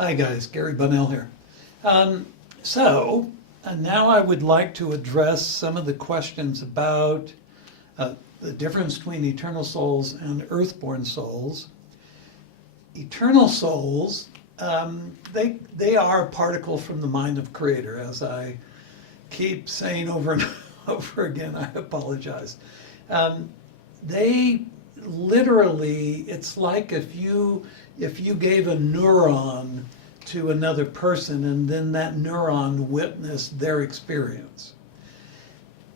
Hi guys, Gary Bonnell here. Now I would like to address some of the questions about the difference between eternal souls and earthborn souls. Eternal souls, they are a particle from the mind of Creator, as I keep saying over and over again. I apologize. They literally, it's like if you gave a neuron to another person and then that neuron witnessed their experience.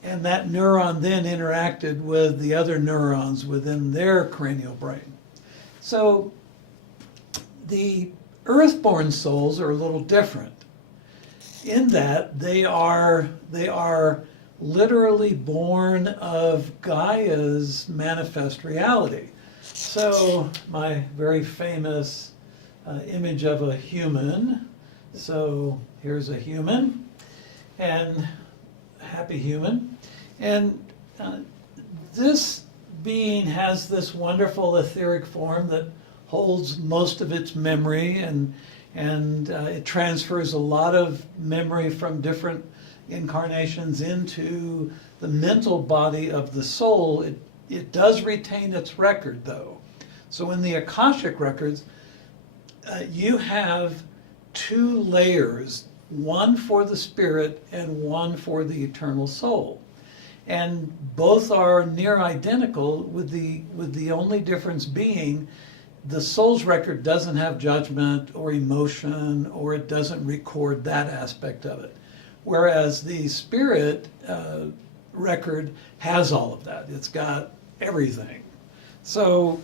And that neuron then interacted with the other neurons within their cranial brain. So the earthborn souls are a little different in that they are literally born of Gaia's manifest reality. So my very famous image of a human. So here's a human, and a happy human. And this being has this wonderful etheric form that holds most of its memory, and it transfers a lot of memory from different incarnations into the mental body of the soul. It does retain its record, though. So in the Akashic records, you have two layers, one for the spirit and one for the eternal soul. And both are near identical, with the only difference being the soul's record doesn't have judgment or emotion, or it doesn't record that aspect of it. Whereas the spirit record has all of that. It's got everything. So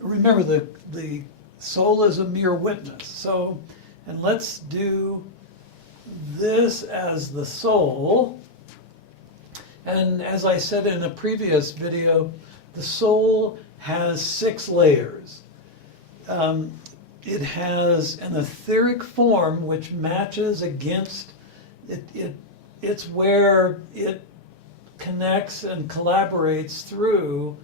remember, the soul is a mere witness. So, and let's do this as the soul. And as I said in a previous video, the soul has 6 layers. It has an etheric form which matches against it's where it connects and collaborates through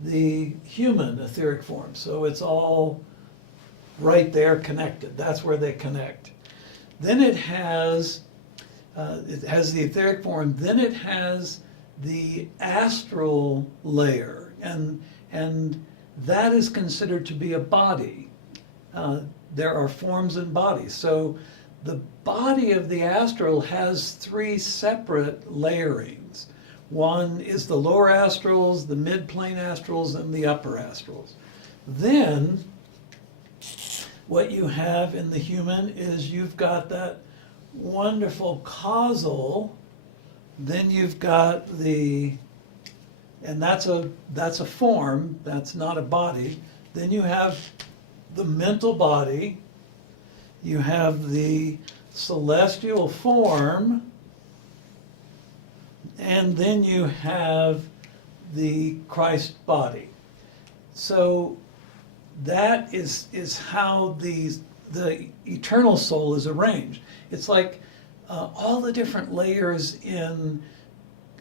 the human etheric form. So it's all right there connected. That's where they connect. Then it has the etheric form. Then it has the astral layer, and that is considered to be a body. There are forms and bodies. So the body of the astral has 3 separate layerings. One is the lower astrals, the mid-plane astrals, and the upper astrals. Then what you have in the human is you've got that wonderful causal, then you've got and that's a form, that's not a body. Then you have the mental body, you have the celestial form, and then you have the Christ body. So that is how the eternal soul is arranged. It's like all the different layers in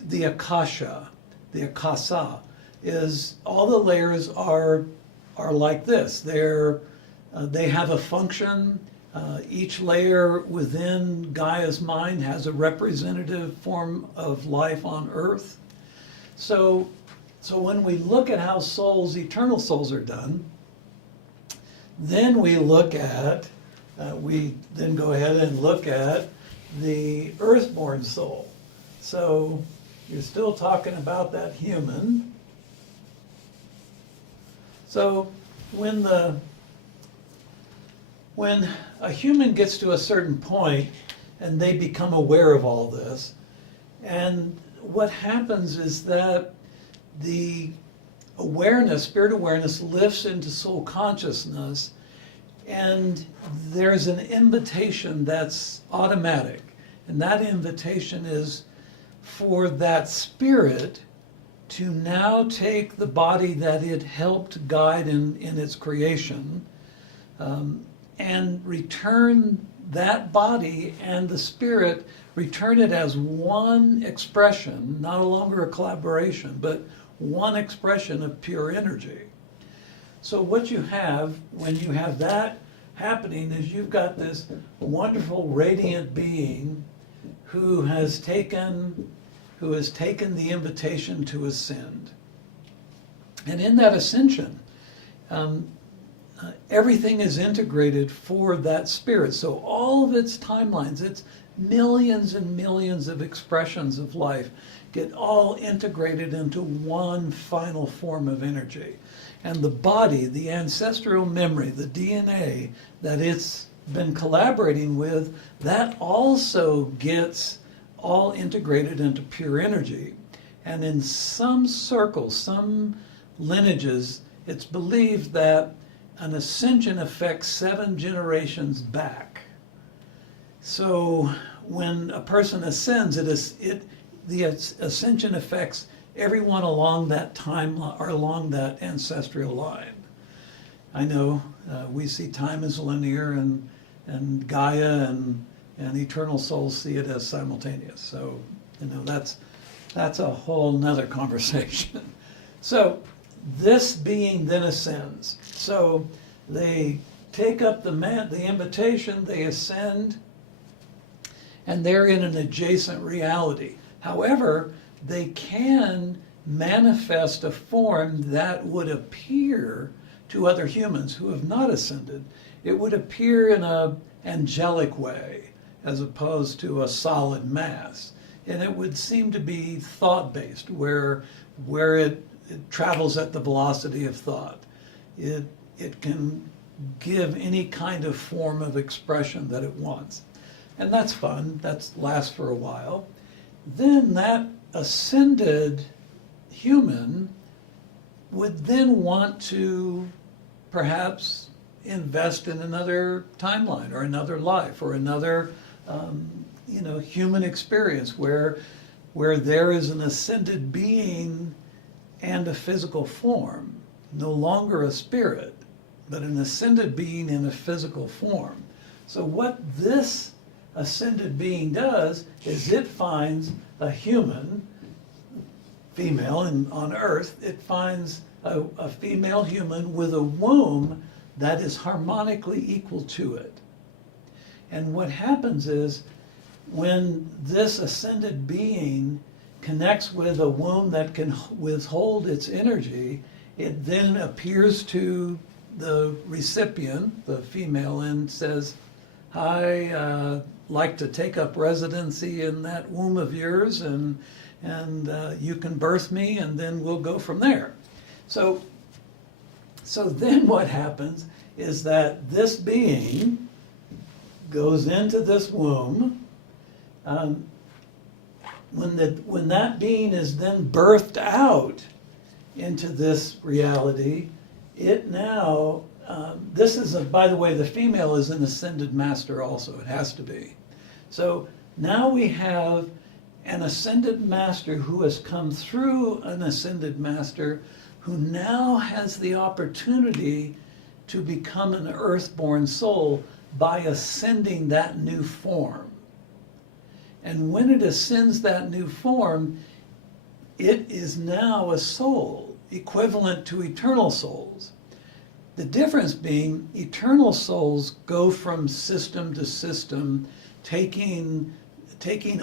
the Akasha, the Akasa, is all the layers are like this. They have a function. Each layer within Gaia's mind has a representative form of life on Earth. So when we look at how eternal souls are done, then we look at, we then go ahead and look at the earthborn soul. So you're still talking about that human. So when a human gets to a certain point and they become aware of all this, and what happens is that the spirit awareness lifts into soul consciousness, and there's an invitation that's automatic. And that invitation is for that spirit to now take the body that it helped guide in its creation, and return that body and the spirit, return it as one expression, not longer a collaboration, but one expression of pure energy. So what you have, when you have that happening is you've got this wonderful radiant being who has taken the invitation to ascend. And in that ascension, everything is integrated for that spirit. So all of its timelines, its millions and millions of expressions of life get all integrated into one final form of energy. And the body, the ancestral memory, the DNA that it's been collaborating with, that also gets all integrated into pure energy. And in some circles, some lineages, it's believed that an ascension affects 7 generations back. So when a person ascends, the ascension affects everyone along that timeline or along that ancestral line. I know we see time as linear, and Gaia and eternal souls see it as simultaneous. So that's a whole nother conversation. So this being then ascends. So they take up the invitation, they ascend, and they're in an adjacent reality. However, they can manifest a form that would appear to other humans who have not ascended. It would appear in an angelic way as opposed to a solid mass. And it would seem to be thought-based, where it travels at the velocity of thought. It can give any kind of form of expression that it wants. And that's fun. That lasts for a while. Then that ascended human would then want to perhaps invest in another timeline or another life or another human experience where there is an ascended being and a physical form, no longer a spirit, but an ascended being in a physical form. So what this ascended being does is it finds a human, female, and on Earth, it finds a female human with a womb that is harmonically equal to it. And what happens is when this ascended being connects with a womb that can withhold its energy, it then appears to the recipient, the female, and says, "Hi, like to take up residency in that womb of yours, and you can birth me, and then we'll go from there." So then what happens is that this being goes into this womb. When that being is then birthed out into this reality, it now, this is, by the way, the female is an ascended master also. It has to be. So now we have an ascended master who has come through an ascended master who now has the opportunity to become an earthborn soul by ascending that new form. And when it ascends that new form, it is now a soul, equivalent to eternal souls. The difference being eternal souls go from system to system, taking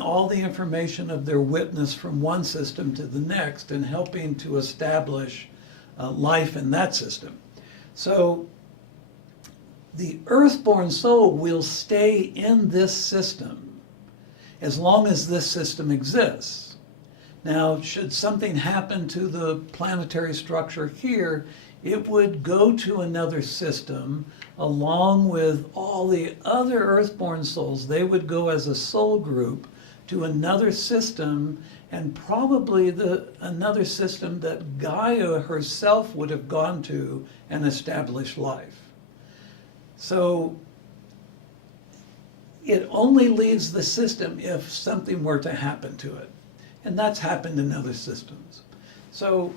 all the information of their witness from one system to the next and helping to establish life in that system. So the earthborn soul will stay in this system as long as this system exists. Now, should something happen to the planetary structure here, it would go to another system along with all the other earthborn souls. They would go as a soul group to another system, and probably another system that Gaia herself would have gone to and established life. So it only leaves the system if something were to happen to it. And that's happened in other systems. So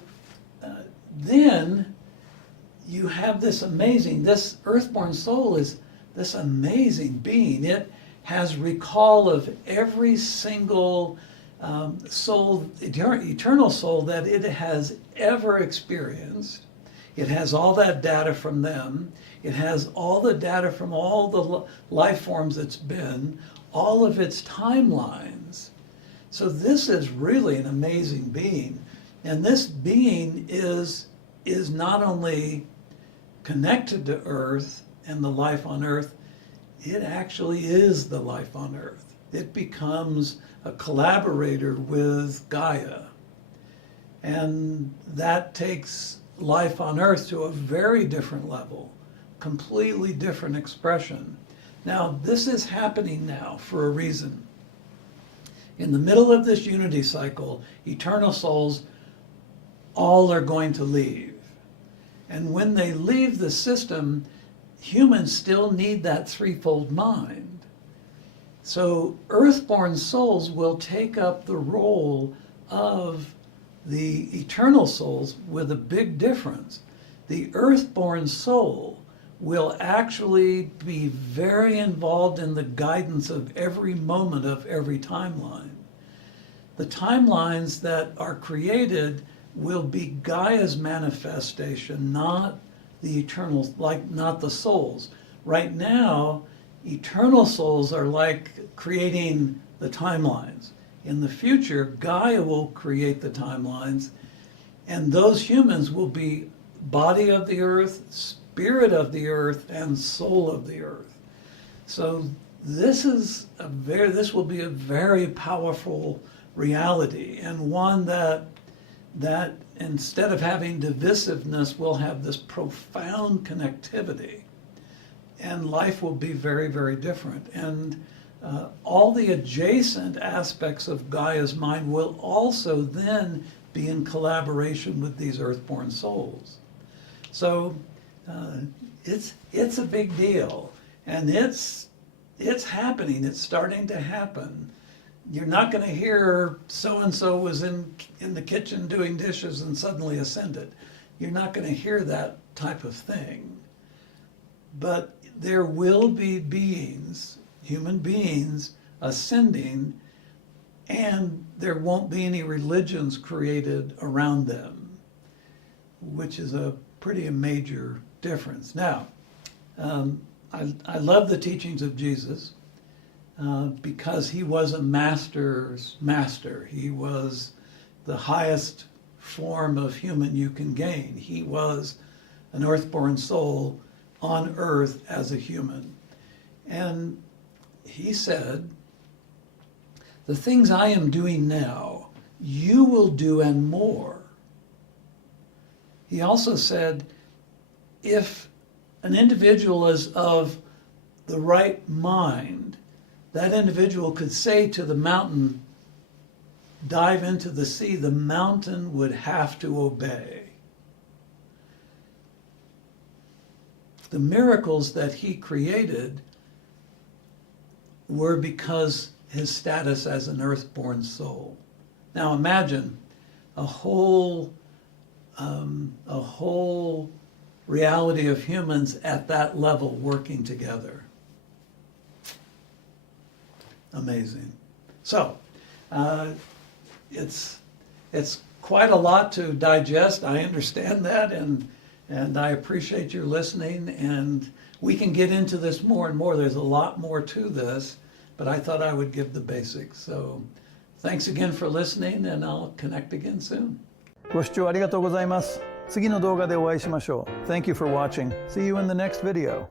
then you have this earthborn soul is this amazing being. It has recall of every single soul, eternal soul that it has ever experienced. It has all that data from them. It has all the data from all the life forms it's been, all of its timelines. So this is really an amazing being. And this being is not only connected to Earth and the life on Earth, it actually is the life on Earth. It becomes a collaborator with Gaia. And that takes life on Earth to a very different level, completely different expression. Now, this is happening now for a reason. In the middle of this unity cycle, eternal souls all are going to leave. And when they leave the system, humans still need that threefold mind. So Earthborn souls will take up the role of the eternal souls with a big difference. The Earthborn soul will actually be very involved in the guidance of every moment of every timeline. The timelines that are created will be Gaia's manifestation, not the eternal, not the souls. Right now, eternal souls are like creating the timelines. In the future, Gaia will create the timelines, and those humans will be body of the earth, spirit of the earth, and soul of the earth. So this will be a very powerful reality, and one that instead of having divisiveness will have this profound connectivity, and life will be very, very different. And all the adjacent aspects of Gaia's mind will also then be in collaboration with these earthborn souls. So it's a big deal, and it's happening. It's starting to happen. You're not going to hear so-and-so was in the kitchen doing dishes and suddenly ascended. You're not going to hear that type of thing. But there will be beings, human beings, ascending, and there won't be any religions created around them, which is a pretty major difference. Now, I love the teachings of Jesus. Because he was a master's master. He was the highest form of human you can gain. He was an earthborn soul on earth as a human. And he said, the things I am doing now, you will do and more. He also said, if an individual is of the right mind, that individual could say to the mountain, dive into the sea, the mountain would have to obey. The miracles that he created were because his status as an earthborn soul. Now imagine a whole reality of humans at that level working together. Amazing. So, it's quite a lot to digest. I understand that, and I appreciate your listening. And we can get into this more and more. There's a lot more to this, but I thought I would give the basics. So, thanks again for listening, and I'll connect again soon. ご視聴ありがとうございます。次の動画でお会いしましょう。Thank you for watching. See you in the next video.